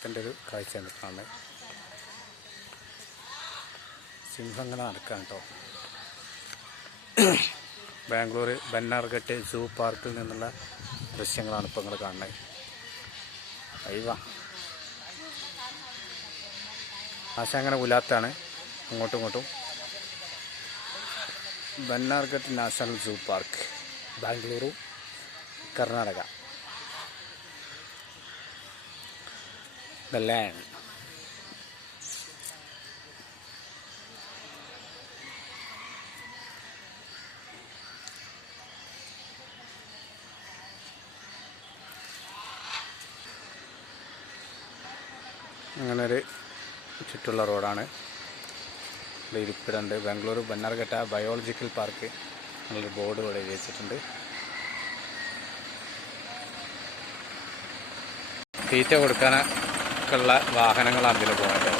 ത്തിൻ്റെ ഒരു കാഴ്ചയാണ് കാണുന്നത്. സിംഹങ്ങൾ നടക്കുകയാണ് കേട്ടോ. ബാംഗ്ലൂർ ബന്നാർഘട്ട് സൂ പാർക്കിൽ നിന്നുള്ള ദൃശ്യങ്ങളാണ് ഇപ്പോൾ നിങ്ങൾ കാണുന്നത്. അയ്യവാ ആശ അങ്ങനെ ഉലാത്താണ് അങ്ങോട്ടും ഇങ്ങോട്ടും. Bannerghatta national zoo park, Bengaluru, Karnataka. The land. അങ്ങനെ ഒരു ചുറ്റുള്ള റോഡാണ്. ഇരിപ്പിടമുണ്ട്. ബാംഗ്ലൂർ ബന്നാർഘട്ട ബയോളജിക്കൽ പാർക്ക് എന്നുള്ളൊരു ബോർഡ് ഇവിടെ വെച്ചിട്ടുണ്ട്. തീറ്റ കൊടുക്കാനൊക്കെയുള്ള വാഹനങ്ങളാണ് അതിൽ പോകുന്നത്.